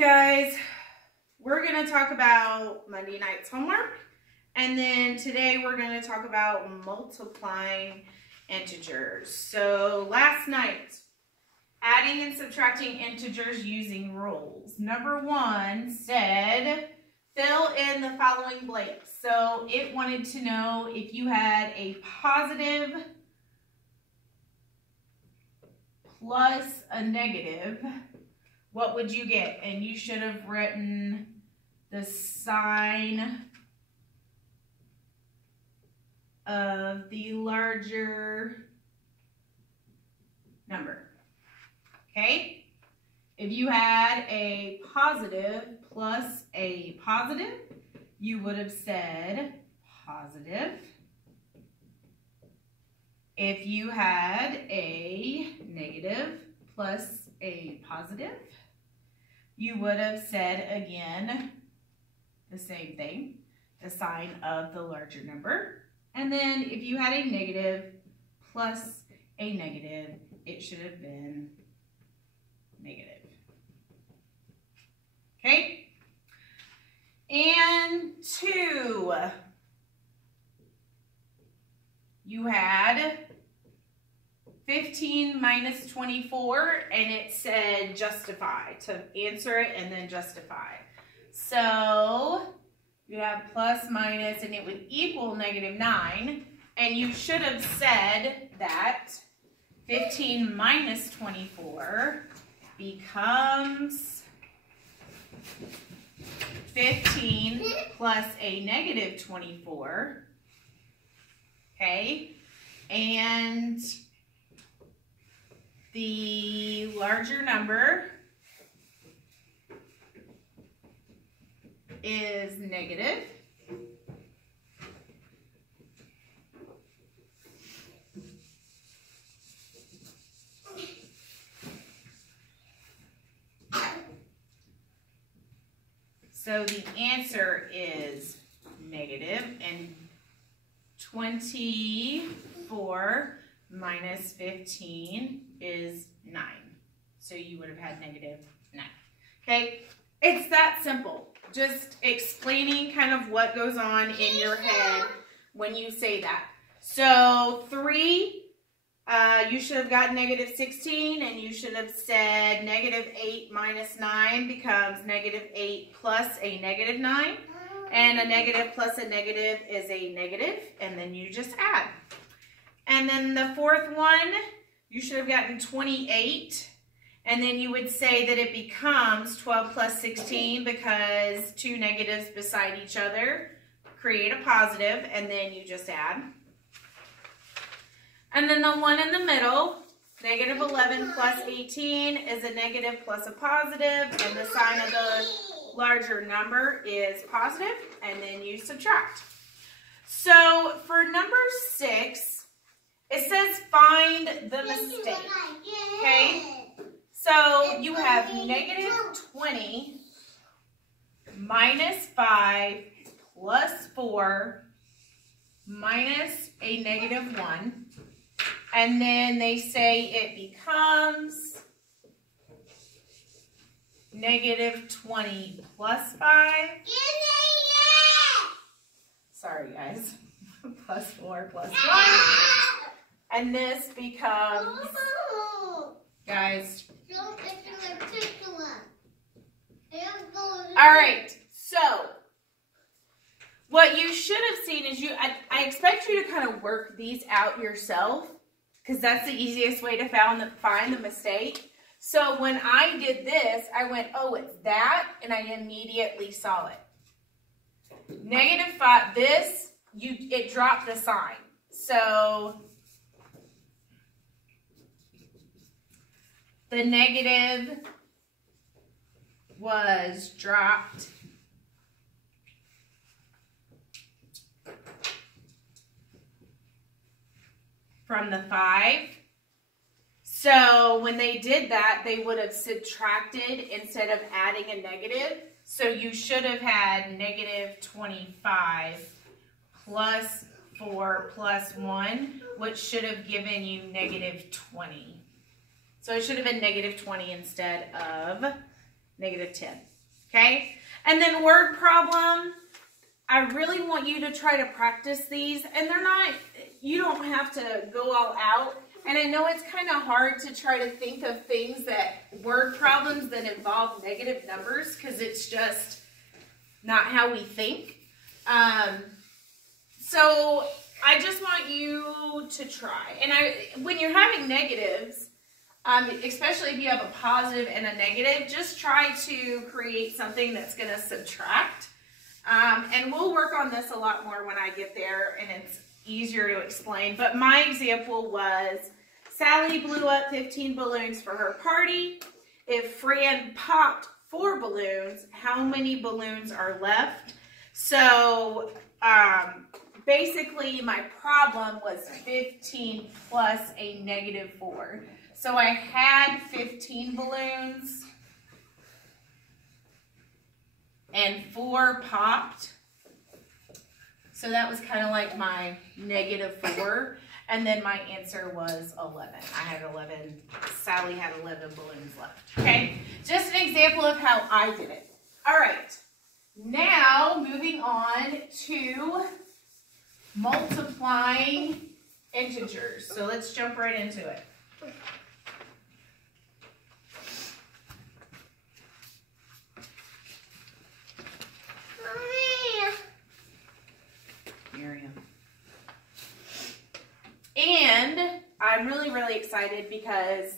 guys, we're going to talk about Monday night's homework, and then today we're going to talk about multiplying integers. So last night, adding and subtracting integers using rules. Number 1 said fill in the following blanks. So it wanted to know if you had a positive plus a negative, what would you get? And you should have written the sign of the larger number. Okay? If you had a positive plus a positive, you would have said positive. If you had a negative plus a positive, you would have said again the same thing, the sign of the larger number. And then if you had a negative plus a negative, it should have been negative. Okay? And 2, you had 15 minus 24, and it said justify, to answer it and then justify. So you have plus minus, and it would equal -9, and you should have said that 15 minus 24 becomes 15 plus a negative 24, okay, and the larger number is negative. So the answer is negative, and 24 minus 15 is 9. So you would have had -9. Okay, it's that simple. Just explaining kind of what goes on in your head when you say that. So 3, you should have got -16, and you should have said -8 minus 9 becomes -8 plus a -9. And a negative plus a negative is a negative, and then you just add. And then the 4th one, you should have gotten 28. And then you would say that it becomes 12 plus 16 because 2 negatives beside each other create a positive, and then you just add. And then the one in the middle, -11 plus 18 is a negative plus a positive, and the sign of the larger number is positive, and then you subtract. So for number 6, it says find the mistake, okay? So you have -20 minus 5 plus 4 minus a -1. And then they say it becomes -20 plus 5. Sorry, guys. Plus 4 plus 1. And this becomes, guys. All right, so what you should have seen is I expect you to kind of work these out yourself, because that's the easiest way to find the mistake. So when I did this, I went, oh, it's that, and I immediately saw it. -5, this, it dropped the sign. So the negative was dropped from the 5. So when they did that, they would have subtracted instead of adding a negative. So you should have had -25 plus 4 plus 1, which should have given you -20. So it should have been -20 instead of -10. okay? And then word problem, I really want you to try to practice these, and they're not, you don't have to go all out. And I know it's kind of hard to try to think of things word problems that involve negative numbers, because it's just not how we think. So I just want you to try. And when you're having negatives, especially if you have a positive and a negative, just try to create something that's going to subtract. And we'll work on this a lot more when I get there, and it's easier to explain. But my example was Sally blew up 15 balloons for her party. If Fran popped 4 balloons, how many balloons are left? So basically my problem was 15 plus a negative 4. So I had 15 balloons and 4 popped. So that was kind of like my negative 4. And then my answer was 11. I had 11. Sally had 11 balloons left. Okay? Just an example of how I did it. All right. Now, moving on to multiplying integers. So let's jump right into it. Miriam. And I'm really, really excited because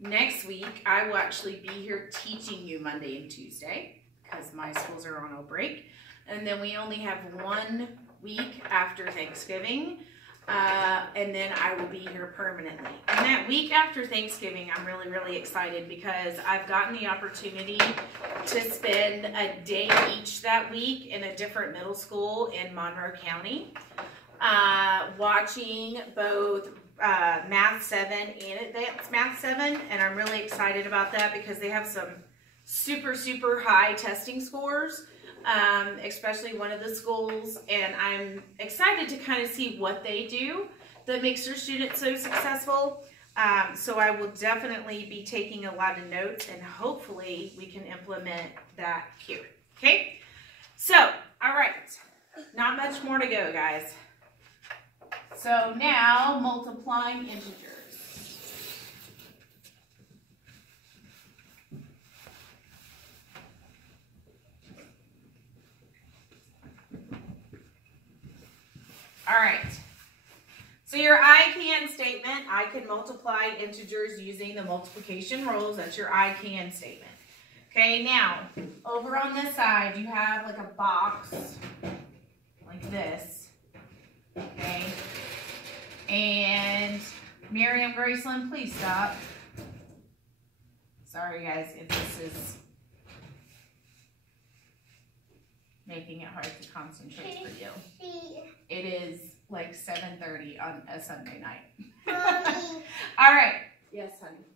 next week I will actually be here teaching you Monday and Tuesday because my schools are on a break. And then we only have 1 week after Thanksgiving. And then I will be here permanently. And that week after Thanksgiving, I'm really, really excited because I've gotten the opportunity to spend a day each that week in a different middle school in Monroe County, watching both Math 7 and Advanced Math 7. And I'm really excited about that because they have some super, super high testing scores. Especially one of the schools, and I'm excited to kind of see what they do that makes their students so successful. So I will definitely be taking a lot of notes, and hopefully we can implement that here. Okay? So, all right. Not much more to go, guys. So now, multiplying integers. All right, so your I can statement, I can multiply integers using the multiplication rules. That's your I can statement. Okay, now, over on this side, you have like a box like this, okay? And Miriam Graceland, please stop. Sorry, guys, if this is making it hard to concentrate for you. It is like 7:30 on a Sunday night. All right. Yes, honey.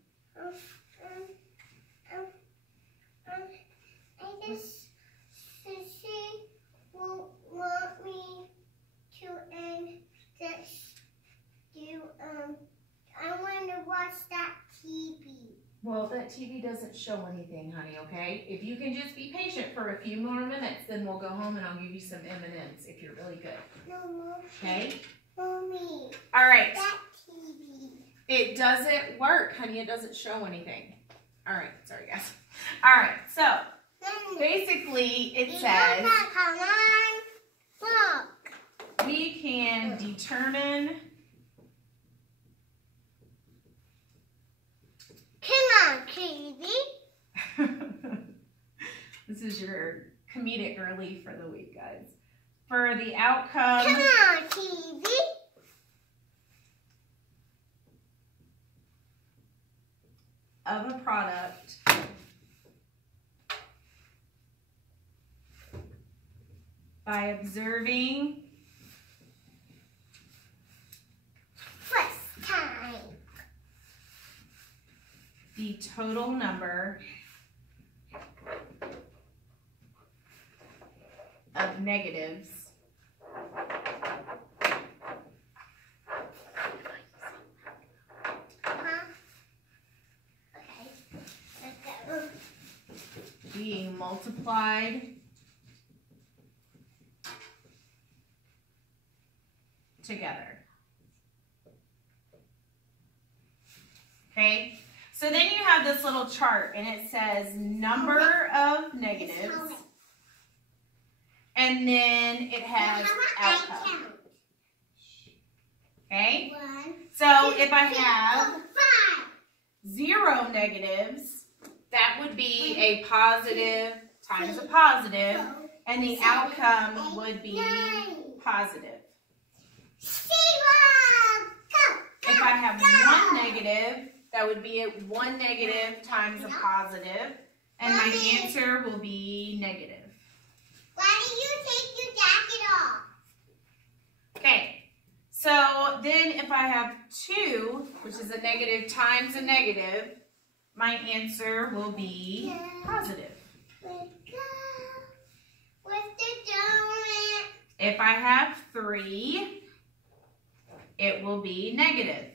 I guess Sissy will want me to just do, I want to watch that TV. Well, that TV doesn't show anything, honey, okay? If you can just be patient for a few more minutes, then we'll go home and I'll give you some M&Ms if you're really good. No, Mom. Okay? Mommy. All right. That TV. It doesn't work, honey. It doesn't show anything. All right. Sorry, guys. All right. So, basically, it says we can determine... Come on, TV. This is your comedic relief for the week, guys. For the outcome... Come on, TV. of a product by observing First time. the total number of negatives being multiplied together. Okay, so then you have this little chart and it says number of negatives, and then it has outcome. Okay, so if I have 0 negatives, that would be a positive times a positive, and the outcome would be positive. If I have 1 negative, that would be 1 negative times a positive, and my answer will be negative. Why do you take your jacket off? Okay, so then if I have 2, which is a negative times a negative, my answer will be positive. What's the donut? If I have 3, it will be negative.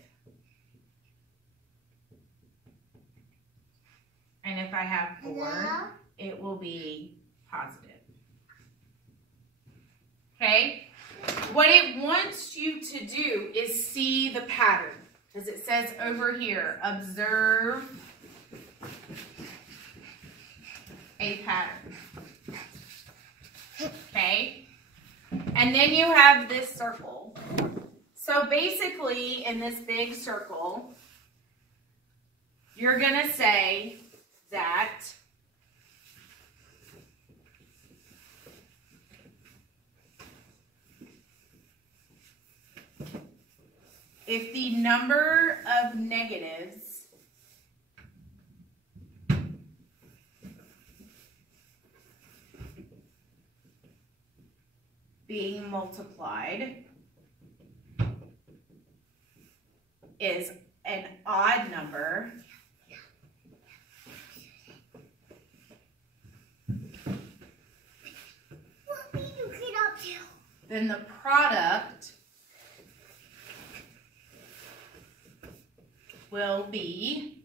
And if I have 4, it will be positive. Okay? What it wants you to do is see the pattern. Because it says over here, observe a pattern. Okay? And then you have this circle. So basically, in this big circle, you're going to say that if the number of negatives being multiplied is an odd number, then the product will be,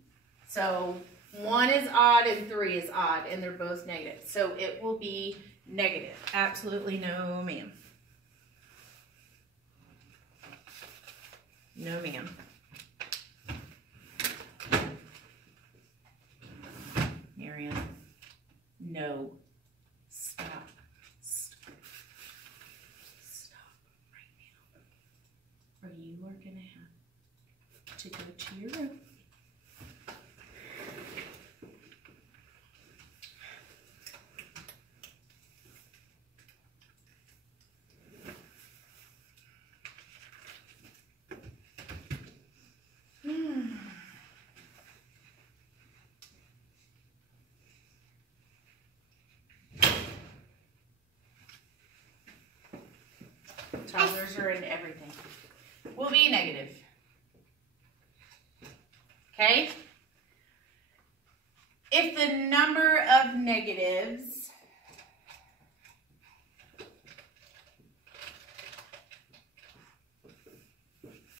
so 1 is odd and 3 is odd, and they're both negative. So it will be negative. Absolutely no, ma'am. No, ma'am. Marian, no. Stop. Stop. Stop right now. Or you are going to have to go to your room. Toddlers are in everything. Will be negative. Okay? If the number of negatives